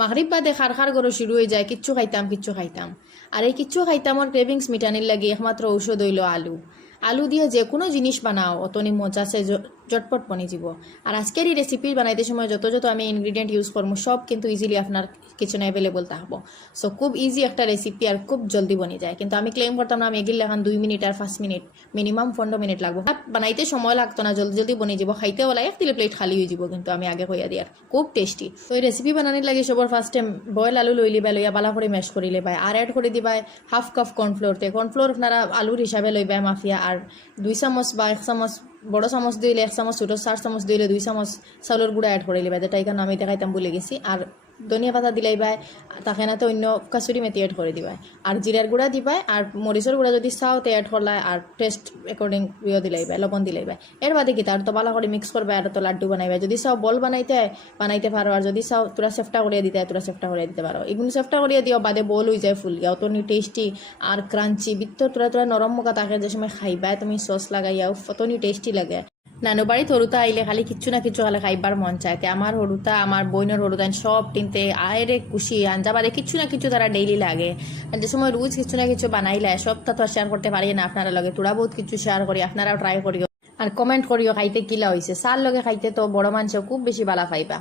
মাগরিব বাদে খার খার গরো শুরু হয়ে যায়, কিচ্ছু খাইতাম। আর এই কিচ্ছু খাইতামর ক্রেভিংস মিটানির লাগে একমাত্র ঔষধ হইল আলু। আলু দিয়ে যে কোনো জিনিস বানাও অতনি মজা সে জটপট বনে যাব। আর আজকের এই রেসিপি বানাইতে সময় যত আমি ইনগ্রিডিয়েন্ট ইউজ করবো সব কিন্তু ইজিলি আপনার কিচেনে অ্যাভেলেবল থাকবো। সো খুব ইজি একটা রেসিপি আর খুব জলদি বনে যায়। কিন্তু আমি ক্লেম করতাম না আমি এগিয়ে লাগান 2 মিনিট আর 5 মিনিট, মিনিমাম 15 মিনিট লাগবো। বানাইতে সময় লাগতো না, জলদি বনে যাব, খাইতে ওলা এক দিলে প্লেট খালি হয়ে যাব। কিন্তু আমি আগে কইয়া দিই আর খুব টেস্টি। তো এই রেসিপি বানানির লাগে সবার ফার্স্টে বয়েল আলু লইয়া বালা করে ম্যাশ করে লিবাই আর অ্যাড করে দিবাই হাফ কাপ কর্নফ্লোরতে। কর্নফ্লোর আপনারা আলুর হিসাবে লইবাই মাফিয়া। আর 2 চামচ বা 1 চামচ, বড় চামচ দিলে 1 চামচ, ছোটো 4 চামচ দিলে 2 চামচ চাউলের গুঁড়া অ্যাড করে লিবাই, যেটা এখানে আমি দেখাইতাম ভুলে গেছি। আর ধনিয়া পাতা দিলাইবাই, তাকে না তো অন্য কাসুরি মেথি অ্যাড করে দিবাই। আর জিরার গুঁড়া দিবাই, আর মরিচের গুঁড়া যদি চাও তে অ্যাড করলাই, আর টেস্ট অ্যাকর্ডিং দিলাইবাই, লবণ দিলাইবাই। এর বাদে কি তার তো ভালো করে মিক্স করবে আর তো লাড্ডু বানাইবাই। যদি চাও বল বানাইতে পারো, আর যদি চাও তোরা সেফটা করিয়া দিতে পারো। এগুলো সেফটা করিয়া দিও, বাদে বল হয়ে যায় ফুল গিয়া, অত টেস্টি আর ক্রাঞ্চি ভিতর তোরা নরম মুখা থাকে। যে সময় খাইবাই তুমি সস লাগাইয়াও অতনি টেস্টি লাগে। নানু বাড়িতে হরুতা আইলে খালি কিচ্ছু না কিছু খালে খাইবার মন চাইতে। আমার হরুতা, আমার বইনের হরুতা সব টিনতে আয়রে খুশি আঞ্জা বাদে কিচ্ছু না কিছু তারা ডেইলি লাগে। আর যে সময় রোজ কিছু না কিছু বানাইলে সবটা তো শেয়ার করতে পারি না আপনারা লগে, তোরা বহুত কিছু শেয়ার করি, আপনারাও ট্রাই করিও আর কমেন্ট করিও খাইতে কিলা হয়েছে। সার লগে খাইতে তো বড় মানুষ খুব বেশি বালা খাইবা।